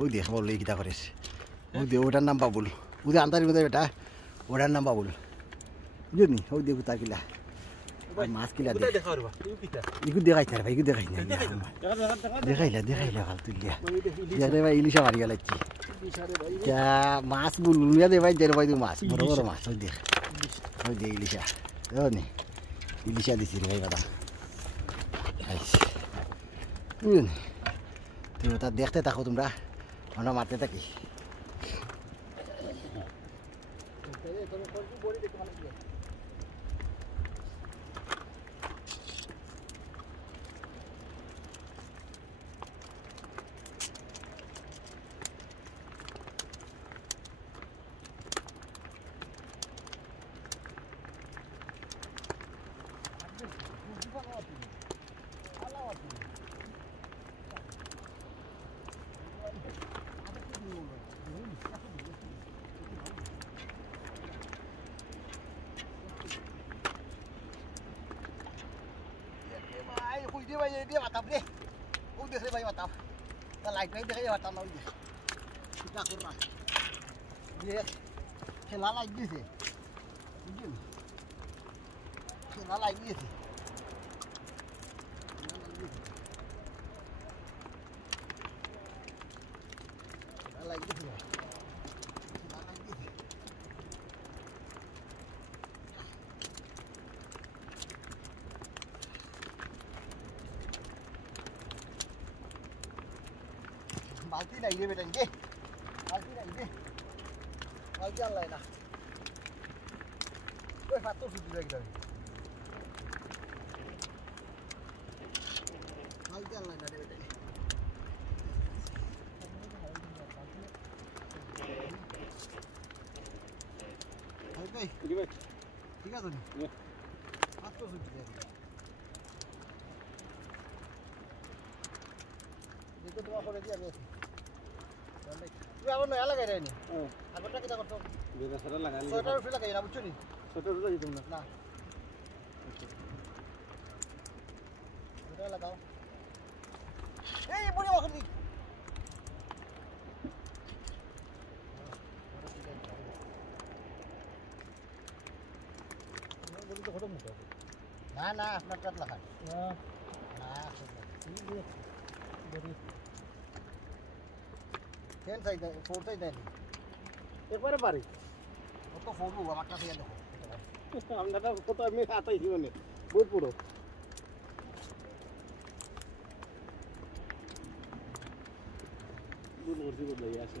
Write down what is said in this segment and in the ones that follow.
ওই দেখ বল এই কিটা করিস ওই দে ওটার নাম বাবুল ওদের আন্তারি মধ্যে বেটা ওটার নাম বাবুল বুঝলি ওই দেখ তার কিলা মাছ কিলা ইকু দেখাই না ভাই ইকু দেখাই না দেখাইলা ভাল তুলিয়া দেখ রে ভাই ইলিশা মারি গেলাচ্ছি মাছ বুলুলিয়া দে ভাই দেড় ভাই তুই মাছ বড় বড় মাছ ওই দেখ ইলিশা নি ইলিশা দিছি রে ভাই বাদাম বুঝলি তো তা দেখতে থাকো তোমরা আমরা মারতে থাকি dia bay dia matap deh. Udah saya bay matap. Ta like bay dia matap mau dia. Kita kurang. Dia kena lagi sih. Ujung. Kena lagi sih. Kena lagi sih. बाल्टी नहीं दे बेटा इनके बाल्टी नहीं दे बाल्टी अल्लाह ना कोई फातो सुधी लग रहा है बाल्टी अल्लाह ना दे बेटा अरे भाई ठीक है तो नहीं फातो सुधी लग रहा है देखो तो आप बोले दिया मैं Ini aku nanya lagi ada ini. Aku tak kita kotor. Biasa sudah lagi. Sudah sudah lagi, nak bucun ni. Sudah sudah itu mana? Nah. Sudah lagau. Hei, boleh awak ni. Boleh tu kotor muka. Nah, nak lakan. Nah, ini dari. Ten side, four side नहीं। एक बार बारी। वो तो फोर हुआ मट्टा से देखो। हम ना तो तो मैं आता ही होने। बहुत पूरा। दूर और सी बोल रही है ऐसे।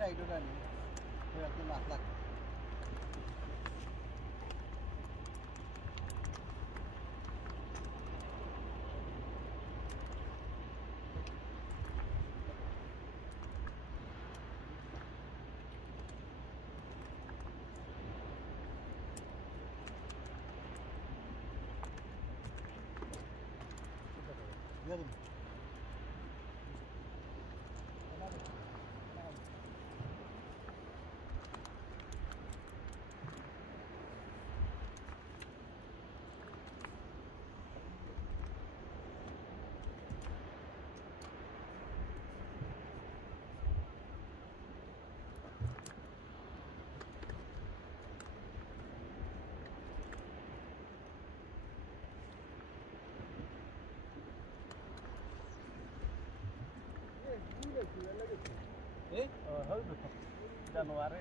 টাইট ওটা নেই একদম লাখ লাখ Gelin. Eh? Hೌದು ಜನವರಿ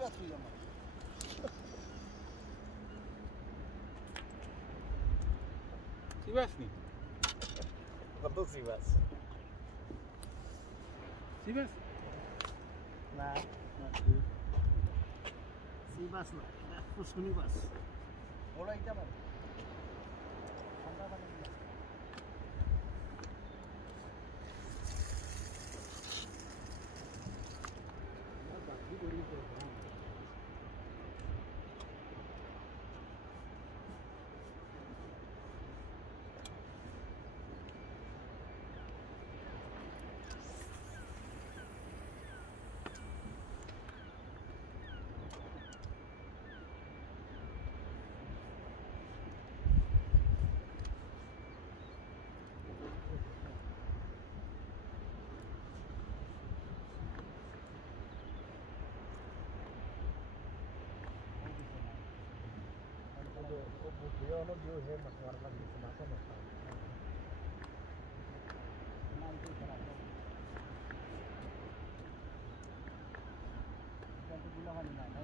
Rüber zu jammern. Sivas nih. Betul Sivas. Sivas. Nah, Sivas lah. Fusuni bas. Olah itu apa? Yo no dio है मछुआरा लगी समापन होता है नाम तो करा दो तो बुला वाली ना है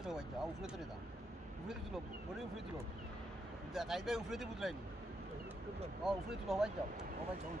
들어가 있죠. 아, 우프레 들어다. 우프레 들어. 머리 우프레 들어. 이제 나이가 우프레 들어 붙으라니. 우프레 들어 와 있죠. 와 있죠.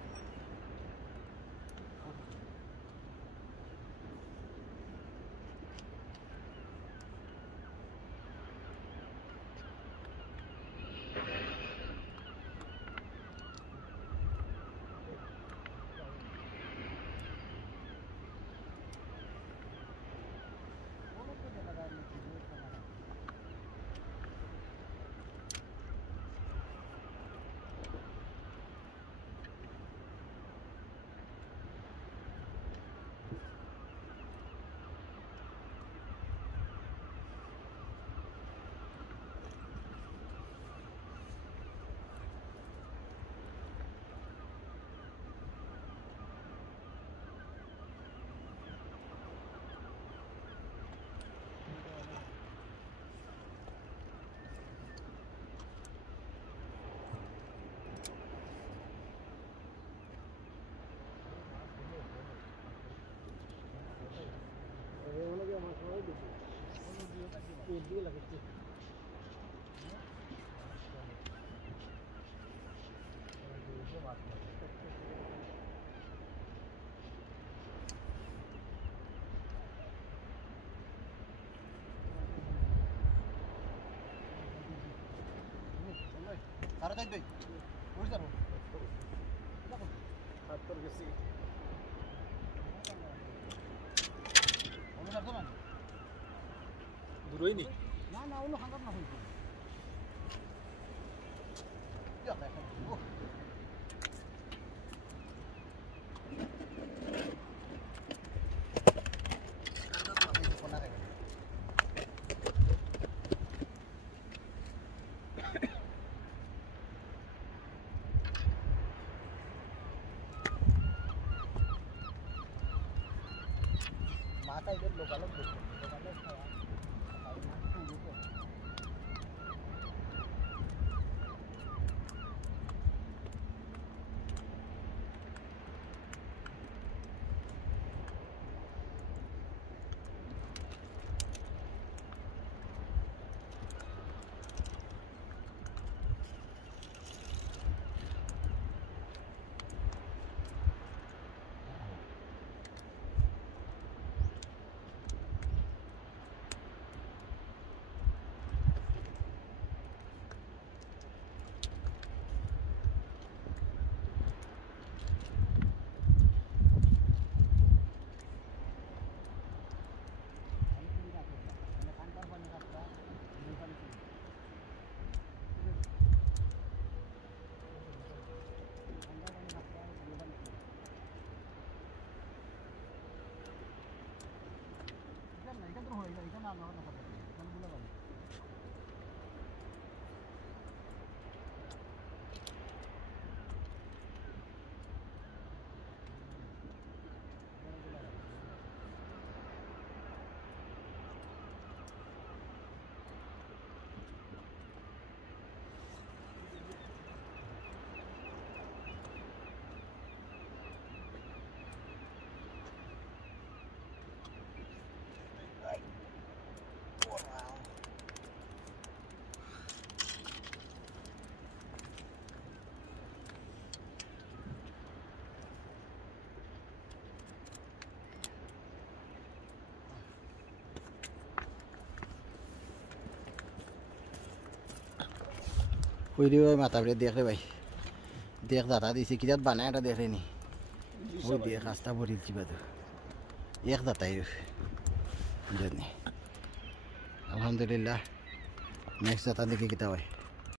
Arada doi. Urus daro. Atur gesi. Urus daro man. Dulu ini. Na ulo hangat na hoy. Ya ka. Mata ikan lokal lagi. Lokal saya. ওই রে ওই মাথাবরে দেখ রে ভাই দেখ দাদা দিছে কিরাত বানায় এটা দেখে নি ওই দেখ রাস্তা ভরিল কিবা তো এক দাতাই জানি আলহামদুলিল্লাহ নেক্সট দাতা দেখি কিতা হয়